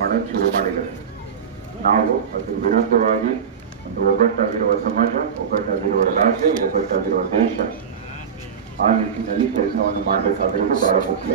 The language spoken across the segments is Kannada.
ಮಾಡೋಕ್ಕೆ ಶುರು ಮಾಡಿದ್ದಾರೆ ನಾವು ಅದು ವಿರುದ್ಧವಾಗಿ ಒಂದು ಒಗ್ಗಟ್ಟಾಗಿರುವ ಸಮಾಜ ಒಗ್ಗಟ್ಟಾಗಿರುವ ರಾಜ್ಯ ಒಗ್ಗಟ್ಟಾಗಿರುವ ದೇಶ ಆ ನಿಟ್ಟಿನಲ್ಲಿ ಕೆಲಸವನ್ನು ಮಾಡಬೇಕಾಗಿರೋದು ಬಹಳ ಮುಖ್ಯ.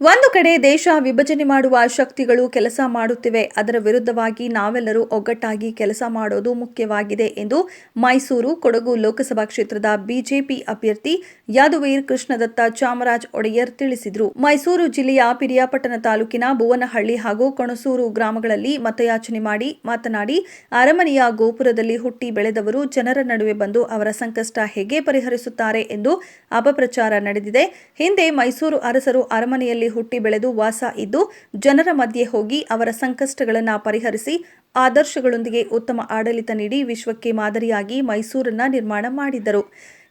ಒಂದು ಕಡೆ ದೇಶ ವಿಭಜನೆ ಮಾಡುವ ಶಕ್ತಿಗಳು ಕೆಲಸ ಮಾಡುತ್ತಿವೆ, ಅದರ ವಿರುದ್ಧವಾಗಿ ನಾವೆಲ್ಲರೂ ಒಗ್ಗಟ್ಟಾಗಿ ಕೆಲಸ ಮಾಡೋದು ಮುಖ್ಯವಾಗಿದೆ ಎಂದು ಮೈಸೂರು ಕೊಡಗು ಲೋಕಸಭಾ ಕ್ಷೇತ್ರದ ಬಿಜೆಪಿ ಅಭ್ಯರ್ಥಿ ಯಾದವೀರ್ ಕೃಷ್ಣದತ್ತ ಚಾಮರಾಜ್ ಒಡೆಯರ್ ತಿಳಿಸಿದರು. ಮೈಸೂರು ಜಿಲ್ಲೆಯ ಪಿರಿಯಾಪಟ್ಟಣ ತಾಲೂಕಿನ ಭುವನಹಳ್ಳಿ ಹಾಗೂ ಕೊಣಸೂರು ಗ್ರಾಮಗಳಲ್ಲಿ ಮತಯಾಚನೆ ಮಾಡಿ ಮಾತನಾಡಿ, ಅರಮನೆಯ ಗೋಪುರದಲ್ಲಿ ಹುಟ್ಟಿ ಬೆಳೆದವರು ಜನರ ನಡುವೆ ಬಂದು ಅವರ ಸಂಕಷ್ಟ ಹೇಗೆ ಪರಿಹರಿಸುತ್ತಾರೆ ಎಂದು ಅಪಪ್ರಚಾರ ನಡೆದಿದೆ. ಹಿಂದೆ ಮೈಸೂರು ಅರಸರು ಅರಮನೆಯಲ್ಲಿ ಹುಟ್ಟಿ ಬೆಳೆದು ವಾಸ ಇದ್ದು ಜನರ ಮಧ್ಯೆ ಹೋಗಿ ಅವರ ಸಂಕಷ್ಟಗಳನ್ನು ಪರಿಹರಿಸಿ ಆದರ್ಶಗಳೊಂದಿಗೆ ಉತ್ತಮ ಆಡಳಿತ ನೀಡಿ ವಿಶ್ವಕ್ಕೆ ಮಾದರಿಯಾಗಿ ಮೈಸೂರನ್ನ ನಿರ್ಮಾಣ ಮಾಡಿದ್ದರು.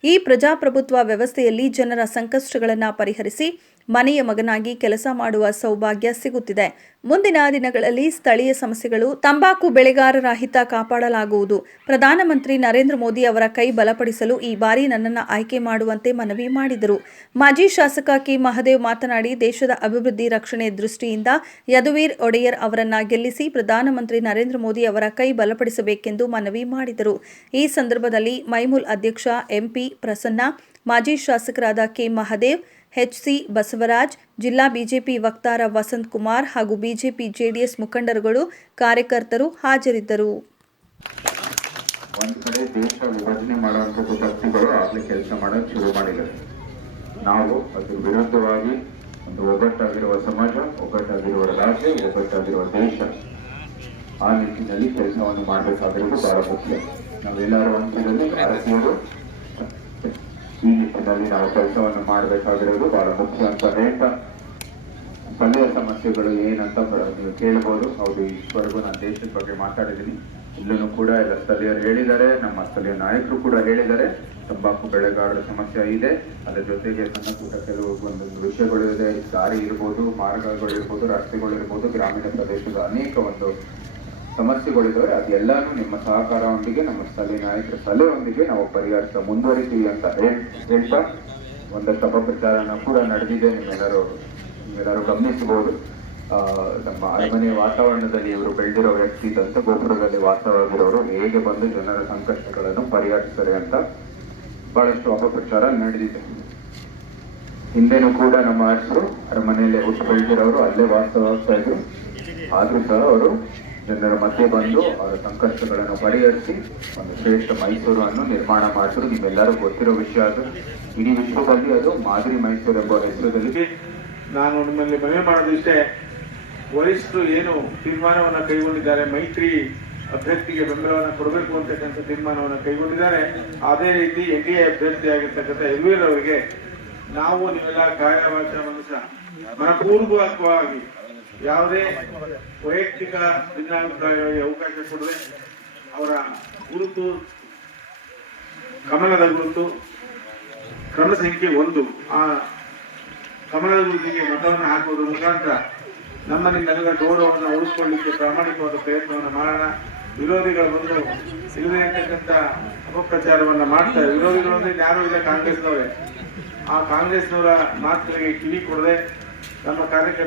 ಈ ಪ್ರಜಾಪ್ರಭುತ್ವ ವ್ಯವಸ್ಥೆಯಲ್ಲಿ ಜನರ ಸಂಕಷ್ಟಗಳನ್ನು ಪರಿಹರಿಸಿ ಮನೆಯ ಮಗನಾಗಿ ಕೆಲಸ ಮಾಡುವ ಸೌಭಾಗ್ಯ ಸಿಗುತ್ತಿದೆ. ಮುಂದಿನ ದಿನಗಳಲ್ಲಿ ಸ್ಥಳೀಯ ಸಮಸ್ಯೆಗಳು, ತಂಬಾಕು ಬೆಳೆಗಾರರ ಹಿತ ಕಾಪಾಡಲಾಗುವುದು. ಪ್ರಧಾನಮಂತ್ರಿ ನರೇಂದ್ರ ಮೋದಿ ಅವರ ಕೈ ಬಲಪಡಿಸಲು ಈ ಬಾರಿ ನನ್ನನ್ನು ಆಯ್ಕೆ ಮಾಡುವಂತೆ ಮನವಿ ಮಾಡಿದರು. ಮಾಜಿ ಶಾಸಕ ಕೆ. ಮಹದೇವ್ ಮಾತನಾಡಿ, ದೇಶದ ಅಭಿವೃದ್ಧಿ ರಕ್ಷಣೆ ದೃಷ್ಟಿಯಿಂದ ಯದುವೀರ್ ಒಡೆಯರ್ ಅವರನ್ನ ಗೆಲ್ಲಿಸಿ ಪ್ರಧಾನಮಂತ್ರಿ ನರೇಂದ್ರ ಮೋದಿ ಅವರ ಕೈ ಬಲಪಡಿಸಬೇಕೆಂದು ಮನವಿ ಮಾಡಿದರು. ಈ ಸಂದರ್ಭದಲ್ಲಿ ಮೈಮೂಲ್ ಅಧ್ಯಕ್ಷ ಎಂಪಿ ಪ್ರಸನ್ನ, ಮಾಜಿ ಶಾಸಕರಾದ ಕೆ. ಮಹದೇವ್ ಎಚ್ಸಿ ಬಸವರಾಜ್, ಜಿಲ್ಲಾ ಬಿಜೆಪಿ ವಕ್ತಾರ ವಸಂತ್ ಕುಮಾರ್ ಹಾಗೂ ಬಿಜೆಪಿ ಜೆಡಿಎಸ್ ಮುಖಂಡರುಗಳು ಕಾರ್ಯಕರ್ತರು ಹಾಜರಿದ್ದರು. ಒಂದ್ ದೇಶ ವಿಭಜನೆ ಮಾಡುವಂಥದ್ದು ಶಕ್ತಿಗಳು ಆಗ್ಲೇ ಕೆಲಸ ಮಾಡೋದು ಶುರು ಮಾಡಿದ್ದಾರೆ. ನಾವು ಅದ್ರ ವಿರುದ್ಧವಾಗಿ ಒಂದು ಒಗ್ಗಟ್ಟಾಗಿರುವ ಸಮಾಜ, ಒಗ್ಗಟ್ಟಾಗಿರುವ ರಾಜ್ಯ, ಒಗ್ಗಟ್ಟಾಗಿರುವ ದೇಶ ಆ ನಿಟ್ಟಿನಲ್ಲಿ ಕೆಲಸವನ್ನು ಮಾಡಬೇಕಾಗಿರೋದು ಬಹಳ ಮುಖ್ಯ. ನಾವೆಲ್ಲರೂ ಒಂದಿರಲ್ಲಿ ಭಾರತೀಯರು ಈ ನಿಟ್ಟಿನಲ್ಲಿ ನಾವು ಕೆಲಸವನ್ನು ಮಾಡಬೇಕಾಗಿರೋದು ಬಹಳ ಮುಖ್ಯ ಅಂತ ಅನೇಕ ಸ್ಥಳೀಯ ಸಮಸ್ಯೆಗಳು ಏನಂತ ನೀವು ಕೇಳ್ಬೋದು. ಹೌದು ಇಷ್ಟವರೆಗೂ ನಾನು ದೇಶದ ಬಗ್ಗೆ ಮಾತಾಡಿದ್ದೀನಿ. ಇಲ್ಲೂ ಕೂಡ ಎಲ್ಲ ಸ್ಥಳೀಯರು ಹೇಳಿದ್ದಾರೆ. ನಮ್ಮ ಸ್ಥಳೀಯ ನಾಯಕರು ಕೂಡ ಹೇಳಿದ್ದಾರೆ. ತಂಬಾಕು ಬೆಳೆಗಾರರ ಸಮಸ್ಯೆ ಇದೆ. ಅದರ ಜೊತೆಗೆ ಸಣ್ಣ ಪುಟ್ಟ ಕೆಲವು ಒಂದೊಂದು ವಿಷಯಗಳು ಇದೆ. ದಾರಿ ಇರ್ಬೋದು, ಮಾರ್ಗಗಳು ರಸ್ತೆಗಳಿರ್ಬೋದು ಗ್ರಾಮೀಣ ಪ್ರದೇಶದ ಅನೇಕ ಒಂದು ಸಮಸ್ಯೆಗಳಿದ್ದಾವೆ ಅದೆಲ್ಲಾನು ನಿಮ್ಮ ಸಹಕಾರದೊಂದಿಗೆ, ನಮ್ಮ ಸ್ಥಳೀಯ ನಾಯಕರ ಸಲಹೆಯೊಂದಿಗೆ ನಾವು ಪರಿಹರಿಸ ಮುಂದುವರಿತೀವಿ ಅಂತ ಹೇಳ್- ಹೇಳ್ತಾ ಒಂದಷ್ಟು ಅಪಪ್ರಚಾರನ ಕೂಡ ನಡೆದಿದೆ. ನಿಮ್ಮೆಲ್ಲರೂ ನೀವೆಲ್ಲರೂ ಗಮನಿಸಬಹುದು. ನಮ್ಮ ಅರಮನೆ ವಾತಾವರಣದಲ್ಲಿ ಇವರು ಬೆಳೆದಿರೋ ವ್ಯಕ್ತಿ, ದಂತಗೋಪುರದಲ್ಲಿ ವಾಸವಾಗಿರೋರು ಹೇಗೆ ಬಂದು ಜನರ ಸಂಕಷ್ಟಗಳನ್ನು ಪರಿಹರಿಸ್ತಾರೆ ಅಂತ ಬಹಳಷ್ಟು ಅಪಪ್ರಚಾರ ನಡೆದಿದೆ. ಹಿಂದೆನೂ ಕೂಡ ನಮ್ಮ ಅರಸರು ಅರಮನೆಯಲ್ಲೇ ಹುಟ್ಟು ಬೆಳೆದಿರೋರು ಅಲ್ಲೇ ವಾಸವಾಗ್ತಾ ಇದ್ರು. ಆದ್ರೂ ಸಹ ಅವರು ಜನರ ಮಧ್ಯೆ ಬಂದು ಅವರ ಸಂಕಷ್ಟಗಳನ್ನು ಪರಿಹರಿಸಿ ಒಂದು ಶ್ರೇಷ್ಠ ಮೈಸೂರನ್ನು ನಿರ್ಮಾಣ ಮಾಡಿದ್ರು. ನಿಮ್ಮೆಲ್ಲರೂ ಗೊತ್ತಿರೋ ವಿಷಯ ಅದು. ಇಡೀ ವಿಶ್ವದಲ್ಲಿ ಅದು ಮಾದರಿ ಮೈಸೂರು ಎಂಬ ಹೆಸರಲ್ಲಿ ನಾನು ನಿಮ್ಮಲ್ಲಿ ಮನವಿ ಮಾಡೋದು ಇಷ್ಟೇ. ವರಿಷ್ಠರು ಏನು ತೀರ್ಮಾನವನ್ನು ಕೈಗೊಂಡಿದ್ದಾರೆ, ಮೈತ್ರಿ ಅಭ್ಯರ್ಥಿಗೆ ಬೆಂಬಲವನ್ನು ಕೊಡಬೇಕು ಅಂತಕ್ಕಂಥ ತೀರ್ಮಾನವನ್ನು ಕೈಗೊಂಡಿದ್ದಾರೆ. ಅದೇ ರೀತಿ ಎನ್ ಡಿ ಎ ಅಭ್ಯರ್ಥಿಯಾಗಿರ್ತಕ್ಕಂಥ ಯದುವೀರ್ ಅವರಿಗೆ ನಾವು ನೀವೆಲ್ಲ ಕಾರ್ಯವಾಚ ಮನಸ್ಸ ಮನಪೂರ್ವಕವಾಗಿ ಯಾವುದೇ ವೈಯಕ್ತಿಕ ಭಿನ್ನಾಭಿಪ್ರಾಯಗಳಿಗೆ ಅವಕಾಶ ಕೊಡದೆ ಅವರ ಗುರುತು ಕಮಲದ ಗುರುತು, ಕ್ರಮ ಸಂಖ್ಯೆ ಒಂದು, ಆ ಕಮಲದ ಗುರುತಿಗೆ ಮತವನ್ನು ಹಾಕುವುದರ ಮುಖಾಂತರ ನಮ್ಮಲ್ಲಿ ನಡೆದ ಗೌರವವನ್ನು ಉಳಿಸಿಕೊಳ್ಳಲಿಕ್ಕೆ ಪ್ರಾಮಾಣಿಕವಾದ ಪ್ರಯತ್ನವನ್ನು ಮಾಡೋಣ. ವಿರೋಧಿಗಳು ಬಂದು ಇಲ್ಲದೆ ಇರ್ತಕ್ಕಂಥ ಅಪಪ್ರಚಾರವನ್ನು ಮಾಡ್ತಾರೆ ವಿರೋಧಿಗಳು ಅಂದ್ರೆ ಯಾರು ಇಲ್ಲ ಕಾಂಗ್ರೆಸ್ನವರೇ. ಆ ಕಾಂಗ್ರೆಸ್ನವರ ಮಾತುಗಳಿಗೆ ಕಿವಿ ಕೊಡದೆ ನಮ್ಮ ಕಾರ್ಯಕರ್ತರು